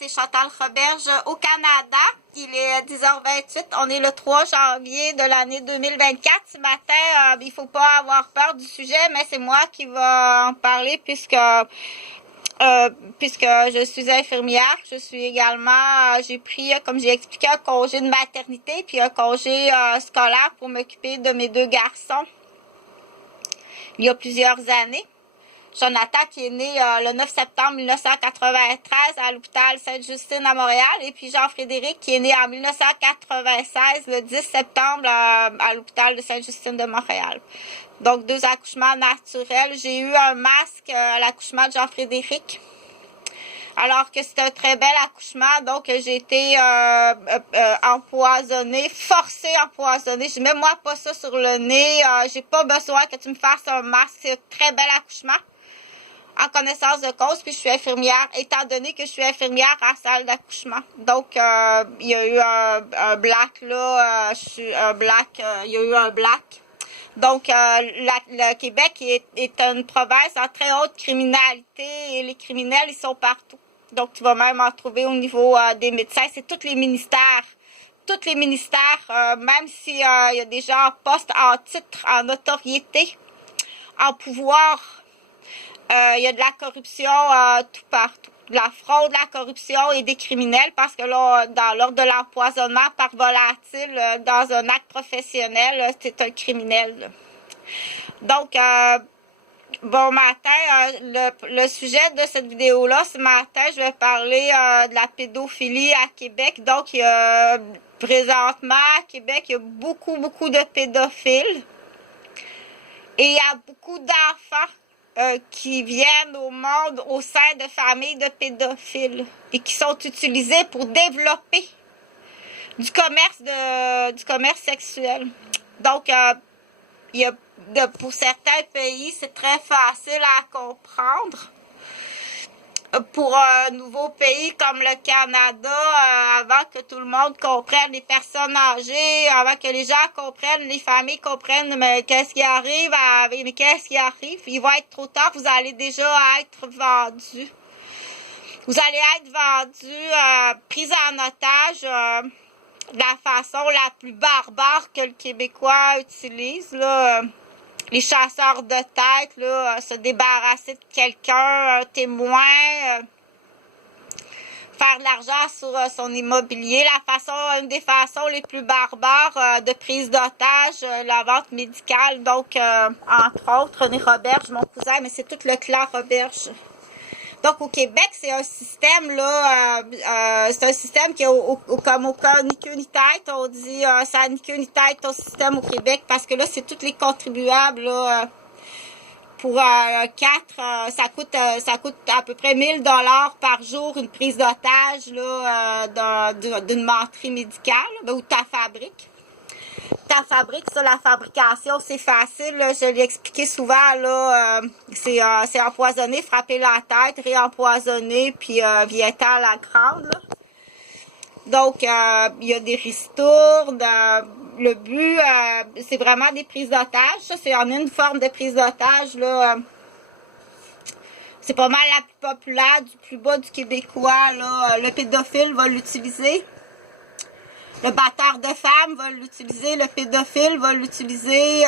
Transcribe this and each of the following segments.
c'est Chantal Roberge au Canada. Il est 10h28. On est le 3 janvier de l'année 2024. Ce matin, il faut pas avoir peur du sujet, mais c'est moi qui vais en parler puisque je suis infirmière. Je suis également, j'ai pris, comme j'ai expliqué, un congé de maternité puis un congé scolaire pour m'occuper de mes deux garçons il y a plusieurs années. Jonathan qui est né le 9 septembre 1993 à l'hôpital Sainte-Justine à Montréal et puis Jean-Frédéric qui est né en 1996 le 10 septembre à l'hôpital de Sainte-Justine de Montréal. Donc 2 accouchements naturels. J'ai eu un masque à l'accouchement de Jean-Frédéric. Alors que c'est un très bel accouchement, donc j'ai été empoisonnée, forcée empoisonnée. Je mets moi pas ça sur le nez, j'ai pas besoin que tu me fasses un masque, c'est un très bel accouchement. En connaissance de cause, puis je suis infirmière, étant donné que je suis infirmière à la salle d'accouchement. Donc, il y a eu un black, là, il y a eu un black. Donc, le Québec est une province en très haute criminalité et les criminels, ils sont partout. Donc, tu vas même en trouver au niveau des médecins. C'est tous les ministères. Tous les ministères, même s'il y a des gens en poste, en titre, en notoriété, en pouvoir, il y a de la corruption tout partout. De la fraude, de la corruption et des criminels parce que là, lors de l'empoisonnement par volatile dans un acte professionnel, c'est un criminel. Là. Donc, bon matin, le sujet de cette vidéo-là, ce matin, je vais parler de la pédophilie à Québec. Donc, présentement, à Québec, il y a beaucoup de pédophiles. Et il y a beaucoup d'enfants qui viennent au monde au sein de familles de pédophiles et qui sont utilisés pour développer du commerce sexuel. Donc, pour certains pays, c'est très facile à comprendre. Pour un nouveau pays comme le Canada, avant que tout le monde comprenne, les personnes âgées, avant que les gens comprennent, les familles comprennent, mais qu'est-ce qui arrive, il va être trop tard, vous allez déjà être vendus. Vous allez être vendus, pris en otage, de la façon la plus barbare que le Québécois utilise, là. Les chasseurs de tête, là, se débarrasser de quelqu'un, un témoin, faire de l'argent sur son immobilier. Une des façons les plus barbares de prise d'otage, la vente médicale. Donc, entre autres, René Roberge, mon cousin, mais c'est tout le clan Roberge. Donc, au Québec, c'est un système, là, c'est un système qui a comme aucun ni queue ni tête. On dit, ça a ni queue ni tête au système au Québec, parce que là, c'est tous les contribuables, là, pour 4, ça coûte à peu près 1000 $ par jour, une prise d'otage, là, d'une menterie médicale, ou ta fabrique. Ça, la fabrication, c'est facile, là, je l'ai expliqué souvent, là, c'est empoisonner, frapper la tête, réempoisonner, puis viens-t'en à la grande, là. Donc, il y a des ristournes, le but, c'est vraiment des prises d'otages, ça, c'est en une forme de prise d'otage, là, c'est pas mal la plus populaire, du plus bas du Québécois, là, le pédophile va l'utiliser. Le batteur de femmes va l'utiliser, le pédophile va l'utiliser,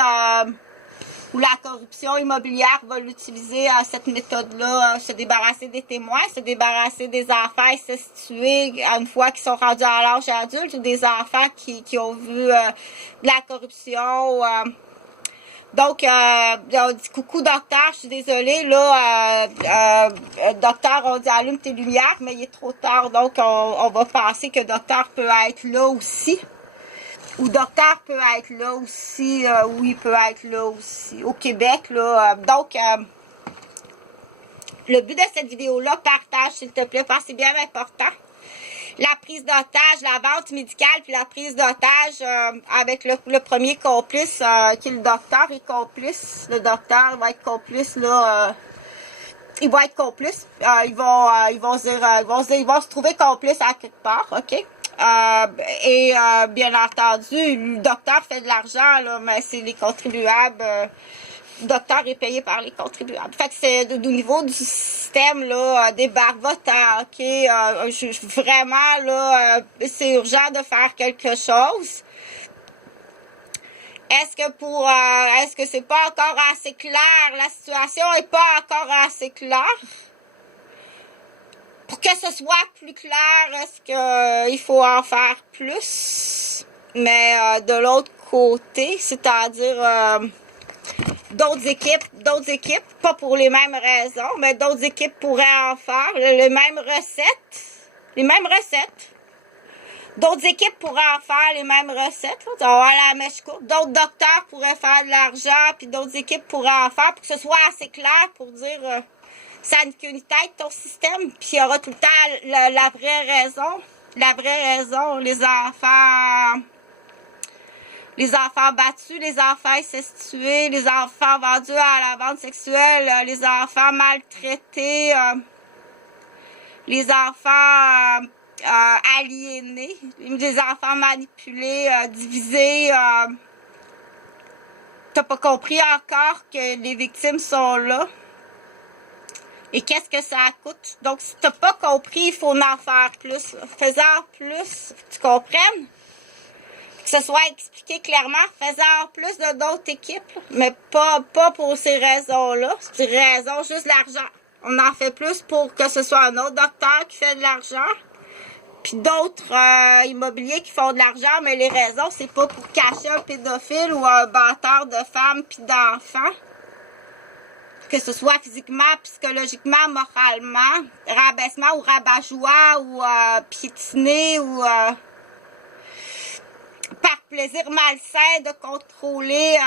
ou la corruption immobilière va l'utiliser cette méthode-là, se débarrasser des témoins, se débarrasser des enfants incestués une fois qu'ils sont rendus à l'âge adulte, ou des enfants qui ont vu de la corruption. Donc, on dit coucou docteur, je suis désolée, là, docteur, on dit allume tes lumières, mais il est trop tard, donc on va penser que docteur peut être là aussi. Ou docteur peut être là aussi, oui, peut être là aussi, au Québec, là. Donc, le but de cette vidéo-là, partage, s'il te plaît, parce que c'est bien important. La prise d'otage, la vente médicale, puis la prise d'otage avec le premier complice, qui est le docteur, est complice. Le docteur va être complice, là. Il va être complice. Ils vont se trouver complices à quelque part, OK? Bien entendu, le docteur fait de l'argent, là, mais c'est les contribuables docteur est payé par les contribuables. Fait que c'est au niveau du système là, des barbotants, OK? Vraiment, là, c'est urgent de faire quelque chose. Est-ce que c'est pas encore assez clair? La situation est pas encore assez claire? Pour que ce soit plus clair, est-ce qu'il faut en faire plus? Mais de l'autre côté, c'est-à-dire d'autres équipes, pas pour les mêmes raisons, mais d'autres équipes pourraient en faire les mêmes recettes. D'autres équipes pourraient en faire les mêmes recettes. Là. On va à la mèche courte. D'autres docteurs pourraient faire de l'argent, puis d'autres équipes pourraient en faire pour que ce soit assez clair pour dire ça n'a qu'une tête ton système, puis il y aura tout le temps la vraie raison. La vraie raison, les enfants battus, les enfants incestueux, les enfants vendus à la vente sexuelle, les enfants maltraités, les enfants aliénés, les enfants manipulés, divisés. T'as pas compris encore que les victimes sont là. Et qu'est-ce que ça coûte? Donc, si t'as pas compris, il faut en faire plus. Fais-en plus, tu comprennes? Que ce soit expliqué clairement, fais-en plus de d'autres équipes, mais pas pour ces raisons-là. C'est une raison, juste l'argent. On en fait plus pour que ce soit un autre docteur qui fait de l'argent, puis d'autres immobiliers qui font de l'argent, mais les raisons, c'est pas pour cacher un pédophile ou un batteur de femmes puis d'enfants. Que ce soit physiquement, psychologiquement, moralement, rabaissement ou rabat-joie ou piétiner ou par plaisir malsain de contrôler.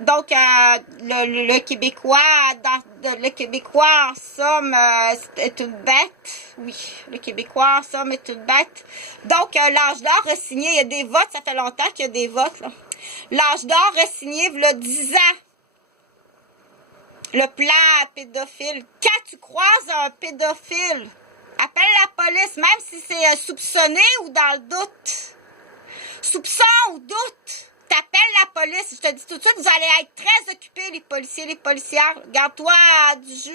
Donc, le Québécois, le Québécois en somme est une bête. Oui, le Québécois en somme est une bête. Donc, l'âge d'or a signé, il y a des votes, ça fait longtemps qu'il y a des votes. L'âge d'or a signé, il y a 10 ans. Le plan pédophile. Quand tu croises un pédophile, appelle la police, même si c'est soupçonné ou dans le doute. Soupçon ou doute, t'appelles la police. Je te dis tout de suite, vous allez être très occupés, les policiers, les policières. Garde-toi du jus.